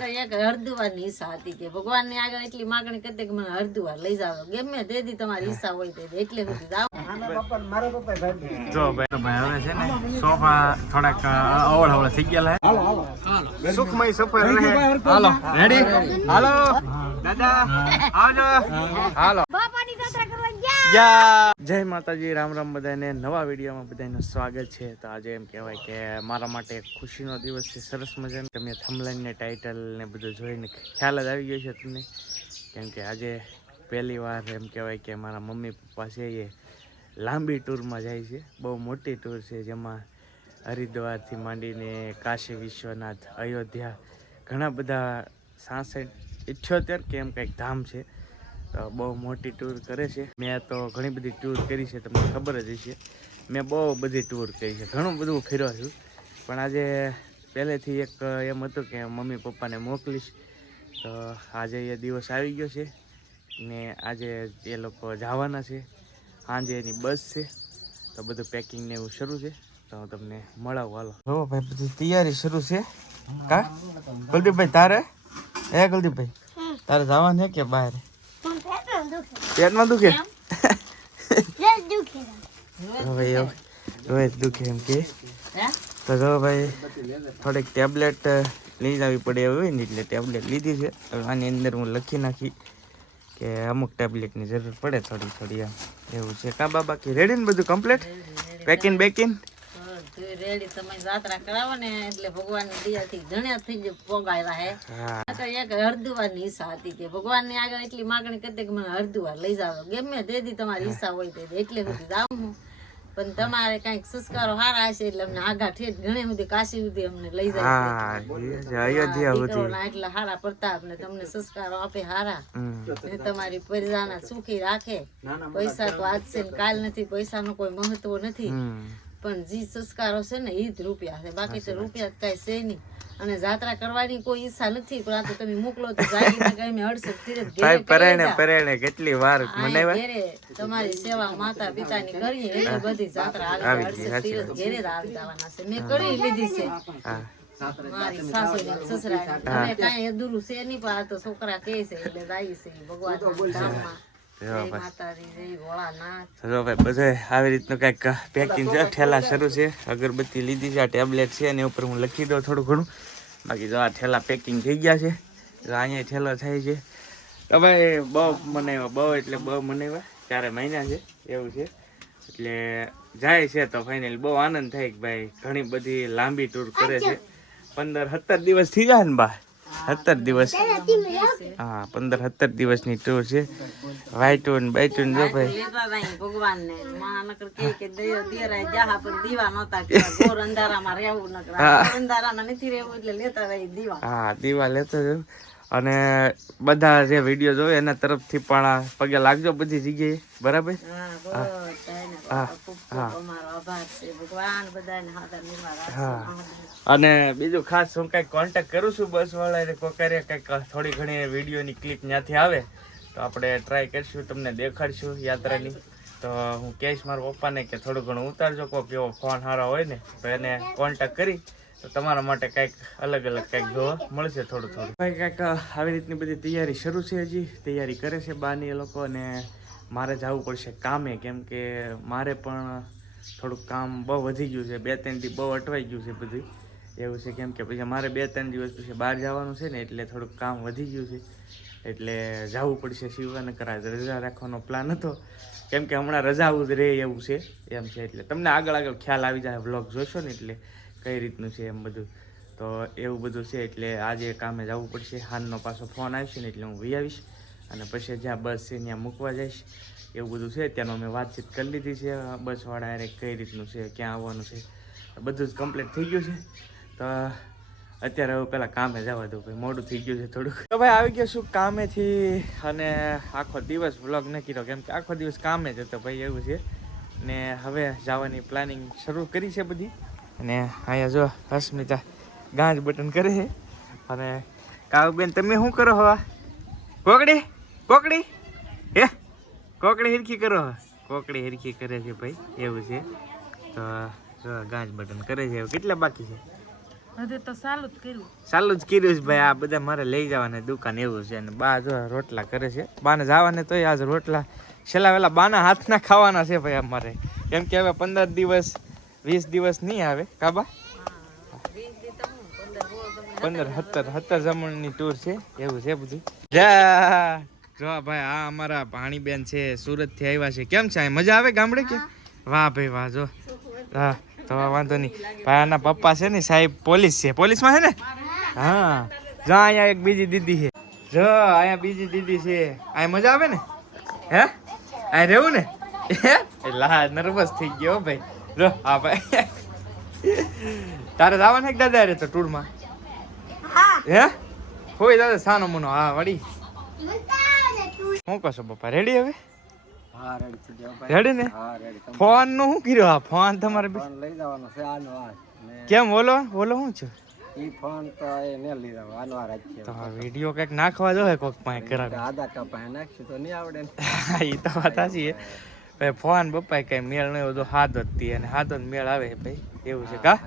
તો એક હરદુવારની ઈચ્છા હતી કે ભગવાનની આગળ એટલી માગણી કરતી કે મને હરદુવાર લઈ જાવ ગમે તે દી તમારી ઈચ્છા હોય તે એટલે સુધી જાઓ જો ભાઈ ભાઈ હવે છે ને સોફા થોડાક અવળ હવળ થઈ ગયા છે. સુખમય સફર રહે. હાલો. રેડી હાલો. દાદા આવજો. હાલો. જય માતાજી, રામ રામ બધાને. નવા વિડીયોમાં બધાનું સ્વાગત છે. તો આજે એમ કહેવાય કે મારા માટે ખુશીનો દિવસ છે. સરસ મજાનો. તમે થમલાઈનને ટાઇટલ ને બધું જોઈને ખ્યાલ જ આવી ગયો છે તમને. કેમ કે આજે પહેલી વાર એમ કહેવાય કે મારા મમ્મી પપ્પા છે એ લાંબી ટૂરમાં જાય છે. બહુ મોટી ટૂર છે જેમાં હરિદ્વારથી માંડીને કાશી, વિશ્વનાથ, અયોધ્યા ઘણા બધા સાસઠ, ઇઠ્યોતેર કે એમ કંઈક ધામ છે. તો બહુ મોટી ટૂર કરે છે. મેં તો ઘણી બધી ટૂર કરી છે, તમને ખબર જ હશે. મેં બહુ બધી ટૂર કરી છે. ઘણું બધું ફેર્યો છું. પણ આજે પહેલેથી એક એમ હતું કે મમ્મી પપ્પાને મોકલીશ. તો આજે એ દિવસ આવી ગયો છે ને આજે એ લોકો જવાના છે. સાંજે એની બસ છે. તો બધું પેકિંગ ને એવું શરૂ છે. તો હું તમને મળાવું. હાલો. જો ભાઈ, બધી તૈયારી શરૂ છે. કા? કુલદીપભાઈ, તારે? એ કુલદીપભાઈ? તારે જવાનું છે કે બહાર? પેટમાં દુખે? હવે દુખે એમ કે? તો જો ભાઈ થોડીક ટેબ્લેટ લઈ જવી પડે એવું હોય ને એટલે ટેબ્લેટ લીધી છે. હવે આની અંદર હું લખી નાખી કે અમુક ટેબ્લેટની જરૂર પડે થોડી થોડી આમ એવું છે. કાં બા બાકી રેડી ને બધું કમ્પ્લીટ પેકિંગ બેકિંગ રેડી તમે જાત્રા કરાવો ને એટલે ભગવાનની દયાથી ઘણા થઈ જ પોગાવ્યા હે. તો એક હરદુવારની ઈચ્છા હતી કે ભગવાનની આગળ એટલી માગણી કરતી કે મને હરદુવાર લઈ જાવ ગમે તે દી તમારી ઈચ્છા હોય તે એટલે સુધી જાઉં હું. પણ તમારે કંઈક સંસ્કારો સારા હશે એટલે અમને આગા ઠેઠ ઘણી સુધી કાશી સુધી અમને લઈ જાય એટલા સારા પ્રતાપ ને તમને સંસ્કારો આપે સારા ને તમારી પરિજાના સુખી રાખે. પૈસા તો આજ છે ને કાલ નથી પૈસાનો કોઈ મહત્વ નથી. પણ જે સંસ્કારો છે ને એ જ રૂપિયા છે. બાકી તો રૂપિયા કઈ છે નહીં. અને જાત્રા કરવાની કોઈ ઈચ્છા નથી પણ આ તો તમે મોકલો તો જાય કઈ મેં અડસઠ ઘેરે પરેણે પરેણે કેટલી વાર મને ઘેરે તમારી સેવા માતા પિતાની કરીએ એટલે બધી જાત્રા આવી અડસઠ ધીરજ ઘેરે આવી જવાના છે. મેં કરી લીધી છે. મારી સાસુ ને સસરા અને કાંઈ અધૂરું છે નહીં પણ આ તો છોકરા કહે છે એટલે જાય છે ભગવાન ધામમાં. જો ભાઈ. બધે આવી રીતનું કંઈક પેકિંગ છે. ઠેલા શરૂ છે. અગરબત્તી લીધી છે આ ટેબ્લેટ છે એની ઉપર હું લખી દઉં થોડું ઘણું. બાકી જો આ ઠેલા પેકિંગ થઈ ગયા છે. તો અહીંયા ઠેલો થાય છે. તો ભાઈ બહુ મનાવ્યા બહુ એટલે બહુ મનાવ્યા. ચારે મહિના છે એવું છે. એટલે જાય છે તો ફાઇનલ બહુ આનંદ થાય કે ભાઈ ઘણી બધી લાંબી ટૂર કરે છે. પંદર સત્તર દિવસ થઈ જાય ને બા. સત્તર દિવસ. હા પંદર સત્તર દિવસની ટૂર છે. વાઈટુન બાઈટુન જો ભાઈ. લેતા જાય ભગવાન ને મહાનગર કે કે દયો દેરાય જાહા પર દીવા નહોતા કર્યા. ઘોર અંધારામાં રહેવું નકર. અંધારામાં નથી રહેવું એટલે લેતા જાય દીવા. હા દીવા લેતો જાઉં અને બધા જે વીડિયો જોવે એના તરફથી પણ પગે લાગજો બધી જગ્યાએ. બરાબર? હા અને બીજું ખાસ હું કઈ કોન્ટેક્ટ કરું છું બસ વાળાને કોકરે કંઈક થોડી ઘણી વિડીયોની ક્લિપ ત્યાંથી આવે તો આપણે ટ્રાય કરીશું તમને દેખાડશું યાત્રાની. તો હું કહીશ મારા પપ્પાને કે થોડું ઘણું ઉતારજો કોઈક એવો ફોન સારો હોય ને તો એને કોન્ટેક્ટ કરી તો તમારા માટે કંઈક અલગ અલગ કંઈક જોવા મળશે થોડું થોડું. ભાઈ કંઈક આવી રીતની બધી તૈયારી શરૂ છે હજી તૈયારી કરે છે બાની એ લોકો અને મારે જવું પડશે કામે, કેમ કે મારે પણ થોડુંક કામ બહુ વધી ગયું છે, બે ત્રણ દી બહુ અટવાઈ ગયું છે બધું. એવું છે કેમ કે પછી મારે બે ત્રણ દિવસ પછી બહાર જવાનું છે ને, એટલે થોડુંક કામ વધી ગયું છે. એટલે જવું પડશે શિવવાને કરાય રજા રાખવાનો પ્લાન હતો. કેમ કે હમણાં રજા જ રહે એવું છે, એમ છે એટલે. તમને આગળ આગળ ખ્યાલ આવી જાય વ્લોગ જોશો ને એટલે કઈ રીતનું છે એમ બધું. તો એવું બધું છે એટલે આજે કામે જવું પડશે. હાનનો પાછો ફોન આવશે ને એટલે હું વી આવીશ. અને પછી જ્યાં બસ છે ત્યાં મૂકવા જઈશ. એવું બધું છે. ત્યાંનો અમે વાતચીત કરી લીધી છે. બસવાળા અરે કઈ રીતનું છે, ક્યાં આવવાનું છે. બધું જ કમ્પ્લીટ થઈ ગયું છે. તો અત્યારે હવે પેલા કામે જવા દઉં, ભાઈ. મોડું થઈ ગયું છે થોડુંક. તો ભાઈ આવી ગયો શું કામેથી અને આખો દિવસ વ્લોગ ન કર્યો. કેમ કે આખો દિવસ કામે જ હતો ભાઈ, એવું છે. ને હવે જવાની પ્લાનિંગ શરૂ કરી છે બધી. અને અહીંયા જો હસ્મિતા ગાંજ બટન કરે છે. અને કાવબેન તમે શું કરો હવા? કોકડી કોકડી હે? કોકડી હિરખી કરો કોકડી હિરખી કરે છે ભાઈ એવું છે. તો ગાંજ બટન કરે છે. કેટલા બાકી છે? હજુ તો જ કર્યું. ચાલુ જ કર્યું છે ભાઈ. આ બધા મારે લઈ જવાના દુકાન એવું છે. અને બા જો રોટલા કરે છે. બાને જવાને તોય આજ રોટલા. છેલ્લા વેલા બાના હાથના ખાવાના છે ભાઈ અમારે. કેમ કે હવે પંદર દિવસ વીસ દિવસ નહીં આવે. કાબા પંદર સત્તર સત્તર જમણની ટૂર છે. એવું છે બધું. જા! જો ભાઈ આ અમારા ભાણીબેન છે સુરતથી આવ્યા છે. કેમ છે? મજા આવે ગામડે કે? વાહ ભાઈ વાહ જો. હા તો વાંધો નહીં. ભાઈ આના પપ્પા છે ને સાહેબ પોલીસ છે. પોલીસમાં છે ને? હા. જો અહીંયા એક બીજી દીદી છે. જો અહીંયા બીજી દીદી છે. આ મજા આવે ને? હે? આ રહેવું ને? લા નર્વસ થઈ ગયો ભાઈ. જો હા ભાઈ. તારે જવાનું એક દાદા રે તો ટૂરમાં હે. હોય દાદા સાનો મુનો. હા વળી. શું કહો છો પપ્પા રેડી હવે? હા રેડી રેડી ને? હા ફોનનું શું કર્યો? આ ફોન તમારે ફોન લઈ જવાનો છે આનો આ કેમ બોલો બોલો શું છે? ઈ ફોન તો એ ને આનો આ રાખીએ તો આ વીડિયો કંઈક નાખવા જો કોક પાસે કરાવે નાખશું તો નહીં આવડે ને. એ તો વાત સાચી છે. ભાઈ ફોન બપ્પા કઈ મેળ નહીં બધું હાથ જ હતી અને હાથ જ મેળ આવે ભાઈ. એવું છે કા?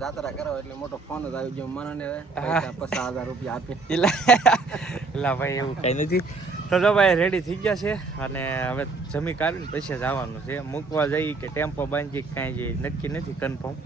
જાત્રા કરો એટલે મોટો ફોન જ આવી ગયો મને પૈસા પચાસ હજાર રૂપિયા આપી. એટલે ભાઈ એવું કઈ નથી. તો જો ભાઈ રેડી થઈ ગયા છે અને હવે જમી કાઢીને પછી જવાનું છે. મૂકવા જઈ કે ટેમ્પો બાંધી કાંઈ જે નક્કી નથી કન્ફર્મ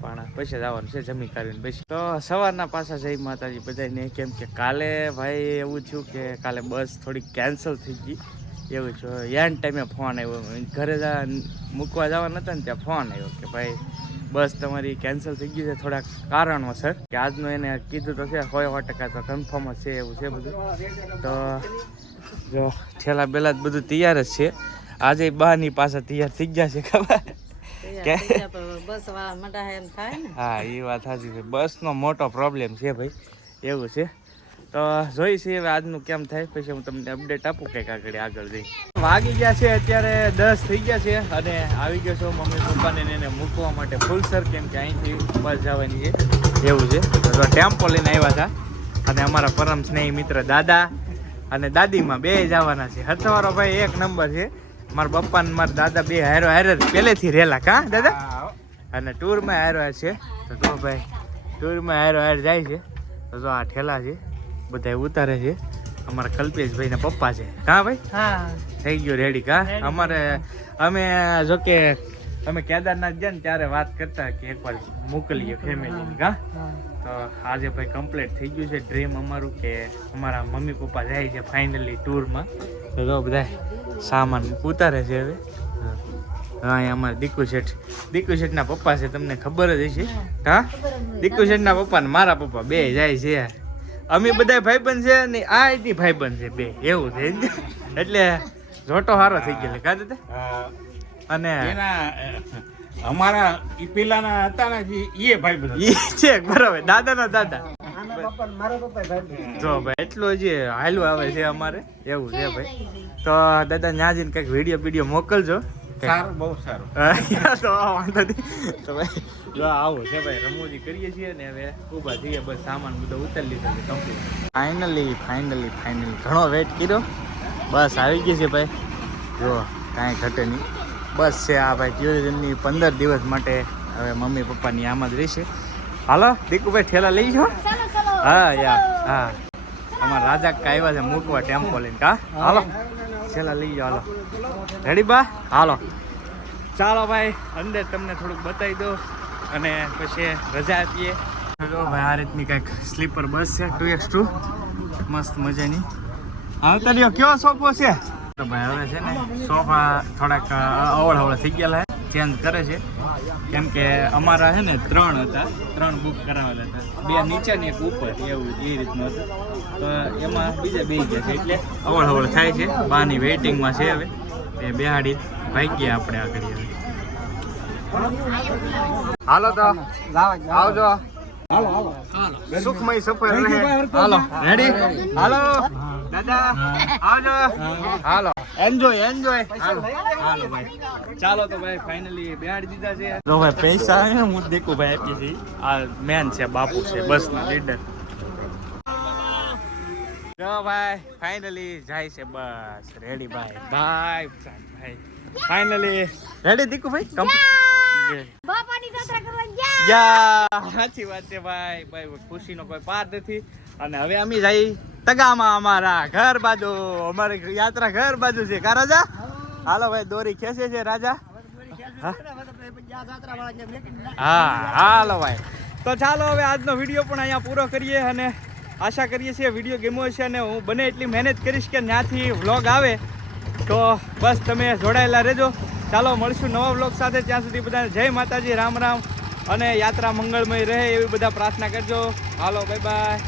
પણ પૈસા જવાનું છે જમી કાઢીને પછી તો સવારના પાછા જઈ માતાજી બધાને કેમ કે કાલે ભાઈ એવું થયું કે કાલે બસ થોડીક કેન્સલ થઈ ગઈ. એવું છે યાન ટાઈમે ફોન આવ્યો. ઘરે મૂકવા જવા નતા ને ત્યાં ફોન આવ્યો કે ભાઈ બસ તમારી કેન્સલ થઈ ગઈ છે થોડાક કારણોસર. કે આજનું એને કીધું તો છે હોય સો ટકા તો કન્ફર્મ જ છે એવું છે બધું. તો જો છેલ્લા પહેલાં જ બધું તૈયાર જ છે. આજે બહારની પાસે તૈયાર થઈ ગયા છે ખબર? બસ હા એ વાત સાચી છે. બસનો મોટો પ્રોબ્લેમ છે ભાઈ. એવું છે. તો જોઈ છીએ હવે આજનું કેમ થાય? પછી હું તમને અપડેટ આપું કંઈક આગળ આગળ જઈ વાગી ગયા છે અત્યારે દસ થઈ ગયા છે અને આવી ગયો છું મમ્મી પપ્પાને એને મૂકવા માટે ફૂલસર કેમ કે અહીંથી બસ જવાની છે. એવું છે. તો ટેમ્પો લઈને આવ્યા હતા. અને અમારા પરમ સ્નેહી મિત્ર દાદા અને દાદીમાં બે જવાના છે. હથવારો ભાઈ એક નંબર છે. મારા પપ્પા ને મારા દાદા બે હારો હારે પહેલેથી રહેલા કા દાદા? અને ટૂરમાં હારો હાર છે. તો ભાઈ ટૂરમાં હારો હાર જાય છે. તો આ ઠેલા છે. બધા ઉતારે છે. અમારા કલ્પેશભાઈ ના પપ્પા છે. હા ભાઈ? હા. થઈ ગયો રેડી કા અમારે અમે જો કે અમે કેદારનાથ ગયા ને ત્યારે વાત કરતા કે એકવાર મોકલીએ ફેમિલી કા તો આજે ભાઈ કમ્પ્લીટ થઈ ગયું છે. ડ્રીમ અમારું કે અમારા મમ્મી પપ્પા જાય છે ફાઇનલી ટૂરમાં તો જો બધા સામાન ઉતારે છે હવે. હા. અહીંયા અમારા દીકુ શેઠ દીકુ શેઠના પપ્પા છે. તમને ખબર જ હશે. હા. દીકુ શેઠના પપ્પા ને મારા પપ્પા બે જાય છે અમે બધા ભાઈબંધ છે ને આ એની ભાઈબંધ છે બે એવું છે. એટલે જોટો સારો થઈ ગયો કા દાદા અને એના અમારા પેલાના હતા ને જે એ ભાઈ એ ઈ છે બરાબર. દાદાના દાદા. જો ભાઈ એટલું જે હાલુ આવે છે અમારે એવું છે ભાઈ. તો દાદા ત્યાં જઈને કંઈક વીડિયો વીડિયો મોકલજો. સારું બહુ સારું. હા, તો વાંધો નહીં. તો ભાઈ જો આવો છે ભાઈ રમૂજી કરીએ છીએ ને હવે ઊભા થઈએ બસ સામાન બધો ઉતારી લીધો છે કમ્પ્લીટ ફાઇનલી ફાઇનલી ફાઇનલી ઘણો વેટ કર્યો? બસ આવી ગઈ છે ભાઈ. જો કાંઈ ઘટે નહીં. બસ છે આ ભાઈ ટ્યુરિઝમની પંદર દિવસ માટે હવે મમ્મી પપ્પાની આમ જ રહેશે. હાલો દીકુભાઈ ઠેલા લઈ જાઓ. હા યાર હા. અમારા રાજા કા આવ્યા છે મૂકવા ટેમ્પો લઈને. કા હાલો. છેલ્લા લઈ જાઓ હાલો. રેડી બા? હાલો. ચાલો ભાઈ અંદર તમને થોડુંક બતાવી દો અને પછી રજા આપીએ. ચલો ભાઈ, આ રીતની કંઈક સ્લીપર બસ છે, ટુ એક્સ ટુ. મસ્ત મજાની. આવતા રહ્યો કયો સોફો છે? તો ભાઈ, હવે છે ને સોફા થોડાક અવળ અવળ થઈ ગયેલા ચેન્જ કરે છે. કેમ કે અમારા છે ને ત્રણ હતા, ત્રણ બુક કરાવેલા હતા. બે નીચે ને એક ઉપર, એવું, એ રીતનું હતું. તો એમાં બીજા બે ગયા છે, એટલે અવળ અવળ થાય છે. બાની વેઇટિંગમાં છે હવે. એ બેહાડી ભાગ્યા આપણે આગળ હવે હાલો તો આવજો. હાલો હાલો સુખમય સફર રહે. હાલો. રેડી હાલો. દાદા આવજો. હાલો. એન્જોય એન્જોય હાલો. ભાઈ. ચાલો તો ભાઈ ફાઇનલી બેહાડી દીધા છે. જો ભાઈ પૈસા આવે હું દેખું ભાઈ આપી છે. આ મેન છે બાપુ છે બસ નો લીડર જો ભાઈ ફાઇનલી જાય છે બસ. રેડી ભાઈ. ભાઈ ભાઈ. ફાઇનલી રેડી દીકુ ભાઈ કમ્પ્લીટ બાપાની જાત્રા કરવા ગયા. યા સાચી વાત છે ભાઈ. ભાઈ ખુશીનો કોઈ પાર નથી. અને હવે અમે જઈ તગામાં અમારા ઘર બાજુ અમારી યાત્રા ઘર બાજુ છે. કા રાજા? હાલો ભાઈ દોરી ખેંચે છે રાજા. હા? હાલો ભાઈ. તો ચાલો હવે આજનો વીડિયો પણ અહીંયા પૂરો કરીએ અને આશા કરીએ છીએ વીડિયો ગેમો છે અને હું બને એટલી મહેનત કરીશ કે ત્યાંથી વ્લોગ આવે. તો બસ તમે જોડાયેલા રહેજો. ચાલો મળશું નવા વ્લોગ સાથે. ત્યાં સુધી બધાને જય માતાજી, રામ રામ અને યાત્રા મંગળમય રહે એવી બધા પ્રાર્થના કરજો. હાલો બાય બાય